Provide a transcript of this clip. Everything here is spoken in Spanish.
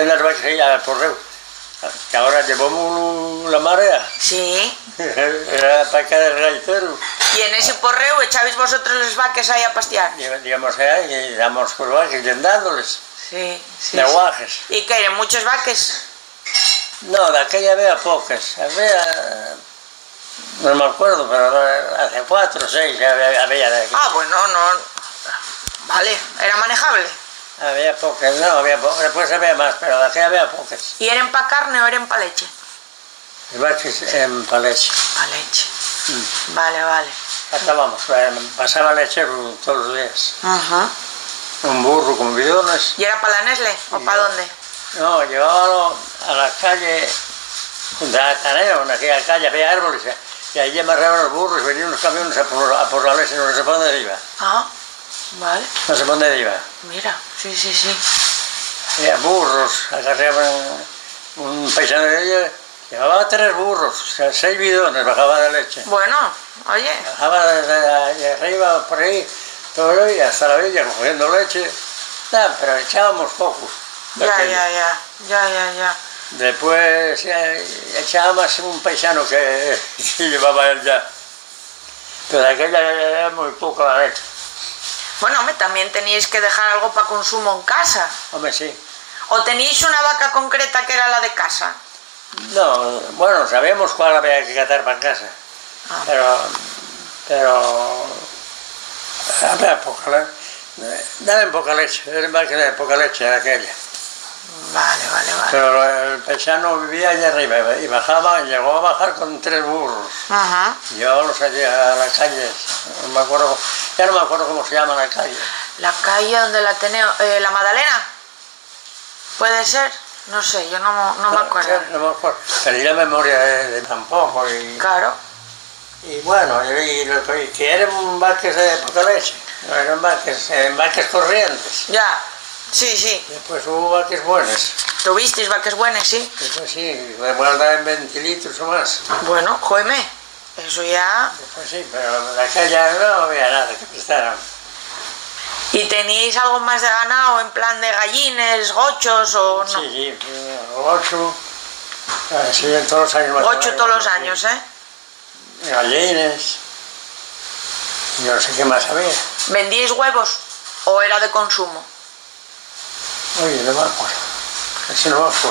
queden las vacas ahí al porreu. Que ahora llevamos la marea. Sí. Era para cada gaitero. Y en ese porreu echabais vosotros las vacas ahí a pastear. Íbamos ahí y damos con vacas dándoles. Sí, sí. De guajes. ¿Y qué eran muchas vacas? No, de aquella había pocas. Había... No me acuerdo, pero hace 4 o 6 había de aquí. Ah, bueno, no... Vale, era manejable. Había pocas, no, había pocas. Después había más, pero de aquella había pocas. ¿Y eran para carne o eran para leche? Las vacas en para leche. Para leche. Vale, vale. Estábamos, pasaba leche todos los días. Ajá. Un burro con bidones. ¿Y era para la Nestlé o para dónde? No, llevábalo a la calle, junto a Taneo, en aquella calle había árboles, y allí amarraban los burros y venían unos camiones a por la leche, no sé por dónde iba. Ah, vale. No sé por dónde iba. Mira, sí, sí, sí. Había burros, agarraban un paisano de ellos, llevaba 3 burros, o sea, 6 bidones bajaba de leche. Bueno, oye. Bajaba de arriba por ahí, todo y hasta la villa cogiendo leche. No, pero echábamos pocos. Ya. Después echaba más un paisano que llevaba él ya. Pero aquella era muy poco la leche. Bueno, hombre, también teníais que dejar algo para consumo en casa. Hombre, sí. ¿O teníais una vaca concreta que era la de casa? No, bueno, sabíamos cuál había que catar para casa. Ah. Pero había poca leche. Daban poca leche, era poca leche en aquella. Vale. Pero el paisano vivía allá arriba y bajaba, llegó a bajar con 3 burros. Ajá. Yo los allí a la calle, no me acuerdo, ya no me acuerdo cómo se llama la calle. ¿La calle donde la tenemos? ¿La Madalena? ¿Puede ser? No sé, yo no me acuerdo. No me acuerdo, perdí la memoria de tampoco. Claro. Y bueno, y que eran vacas de poca leche, no eran vacas corrientes. Ya, sí. Después hubo vacas buenas. ¿Tuvisteis vacas buenas, sí? Después sí, después daban 20 litros o más. Bueno, joime, eso ya... Después sí, pero de aquella no había nada que prestaran. ¿Y teníais algo más de ganado, en plan de gallines, gochos o no? Sí, gocho, sí, todos los años más. Gocho todos los años, ¿eh? Gallines, yo no sé qué más había. ¿Vendíais huevos o era de consumo? Oye, no me acuerdo, eso no me acuerdo.